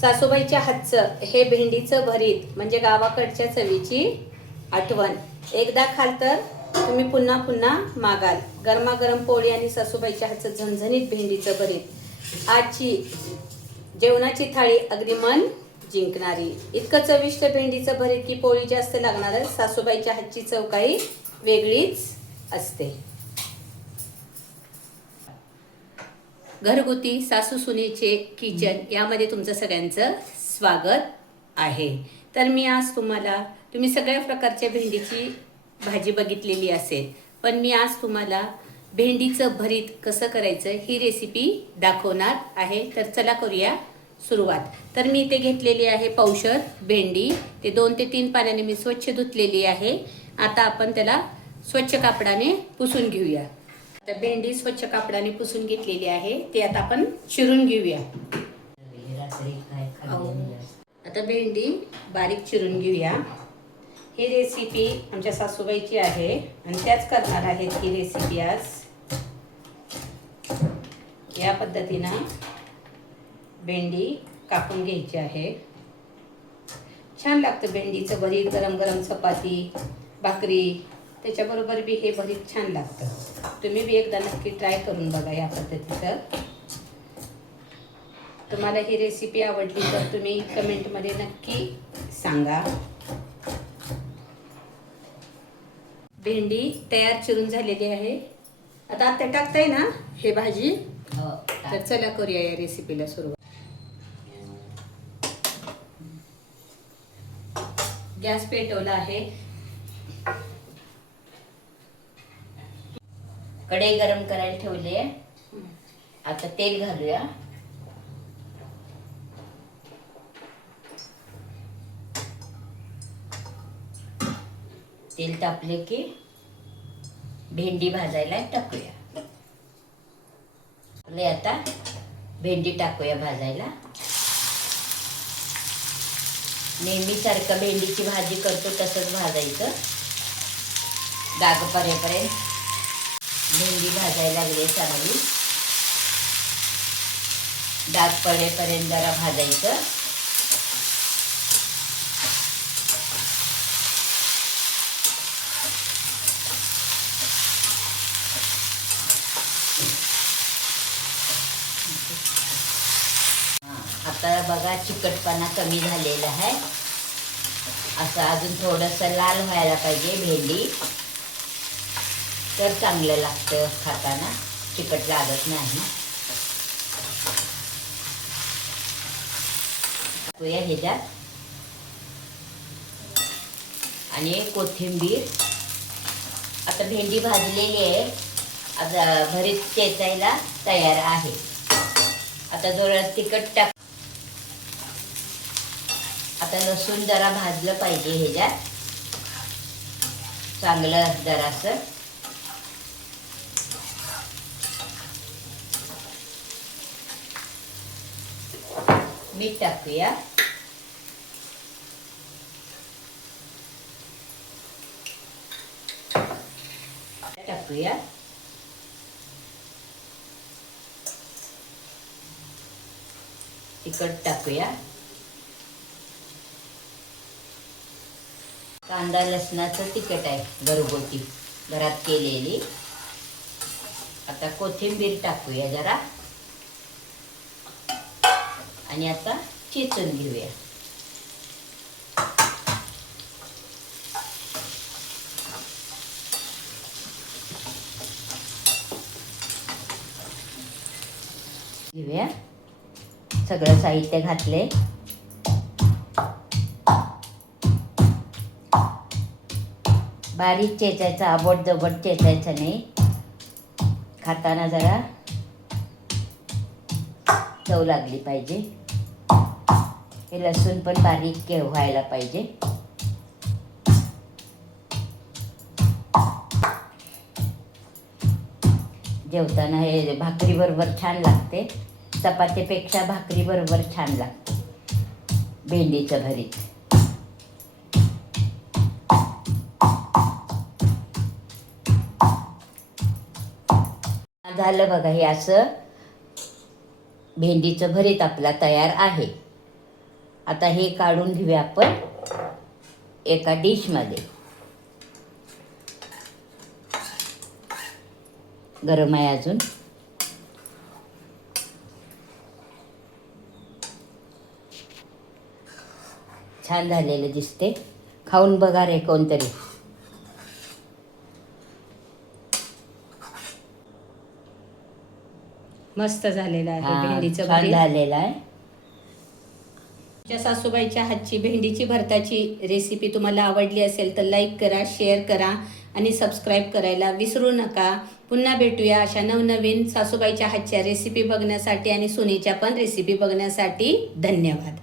सासूबाईच्या हातचं हे भेंडीचं भरीत म्हणजे गावाकडच्या चवीची आठवण. एकदा खाल तर तुम्ही पुन्हा पुन्हा मागाल. गरमागरम पोळी आणि सासूबाईच्या हातचं झणझणीत भेंडीचं भरीत. आजची जेवणाची थाळी अगदी मन जिंकणारी. इतकं चविष्ट भेंडीचं भरीत की पोळी जास्त लागणार. सासूबाईच्या हातची चव काही वेगळीच असते. घरगुती सासू सुनेचे किचन यामध्ये तुमचं सगळ्यांचं स्वागत आहे. तर मी आज तुम्ही सगळ्या प्रकारच्या भेंडीची भाजी बघितलेली असेल, पण मी आज तुम्हाला भेंडीचं भरीत कसं करायचं ही रेसिपी दाखवणार आहे. तर चला करूया सुरुवात. तर मी इथे घेतलेली आहे पावशर भेंडी. ते 2 ते 3 पाण्याने मी स्वच्छ धुतलेली आहे. आता आपण त्याला स्वच्छ कापडाने पुसून घेऊया. तर भेंडी स्वच्छ कापडाने पुसून घेतलेली आहे. ते आता आपण चिरून घेऊया. आता भेंडी बारीक चिरून घेऊया. ही रेसिपी आमच्या सासूबाईची आहे आणि त्याच करणार आहेत ही रेसिपी आज. या पद्धतीनं भेंडी कापून घ्यायची आहे. छान लागतं भेंडीचं भरीत. गरम गरम चपाती भाकरी त्याच्याबरोबर बी हे भरीत छान लागतं. तुम्ही बी एकदा नक्की ट्राय करून बघा या पद्धतीचं. तुम्हाला ही रेसिपी आवडली तर तुम्ही कमेंटमध्ये नक्की सांगा. भेंडी तयार चिरून झालेली आहे. आता टाकताय ना हे भाजी. तर चला करूया या रेसिपीला सुरुवात. गॅस पेटवला आहे. कढई गरम करायला ठेवली आहे. आता तेल घालूया. तेल तापले की भेंडी भाजायला टाकूया. आता भेंडी टाकूया भाजायला. नेहमी सारखं भेंडीची भाजी करतो तसंच भाजायचं. डाग पडेपर्यंत भेंडी भाजायला लागली चांगली. डाग पडेपर्यंत जरा भाजायचं. आता बघा चिकटपणा कमी झालेला आहे. असं अजून थोडंसं लाल व्हायला पाहिजे भेंडी, तर चांगलं लागतं खाताना. चिकट लागत नाही. टाकूया ह्याच्यात आणि कोथिंबीर. आता भेंडी भाजलेली आहे. आता भरीत चेचायला तयार आहे. आता जरा तिखट टाक. आता लसूण जरा भाजलं पाहिजे ह्याच्यात चांगलं जरासं. मीठ टाकूया. टाकूया तिखट टाकूया. कांदा लसणाचं तिखट आहे घरगुती घरात केलेली. आता कोथिंबीर टाकूया जरा आणि आता चेचून घेऊया. सगळं साहित्य घातले. बारीक चेचायचं, आबट जबट चेचायचं नाही. खाताना जरा चव लागली पाहिजे. हे लसूण पण बारीक व्हायला पाहिजे. जेवताना हे भाकरी बरोबर छान लागते. चपातीपेक्षा भाकरी बरोबर छान लागते भेंडीचं भरीत. झालं बघा. हे असं भेंडीचं भरीत आपला तयार आहे. आता हे काढून घेऊया आपण एका डिशमध्ये. गरम आहे अजून. छान झालेलं दिसते. खाऊन बघा रे कोणतरी. मस्त झालेलं आहे हा, भेंडीचं छान भरीत. झालेलं आहे. तुमच्या सासूबाईच्या हातची भेंडीची भरताची रेसिपी तुम्हाला आवडली असेल तर लाईक करा, शेअर करा आणि सबस्क्राईब करायला विसरू नका. पुन्हा भेटूया अशा नवनवीन सासूबाईच्या हातच्या रेसिपी बघण्यासाठी आणि सुनेच्या पण रेसिपी बघण्यासाठी. धन्यवाद.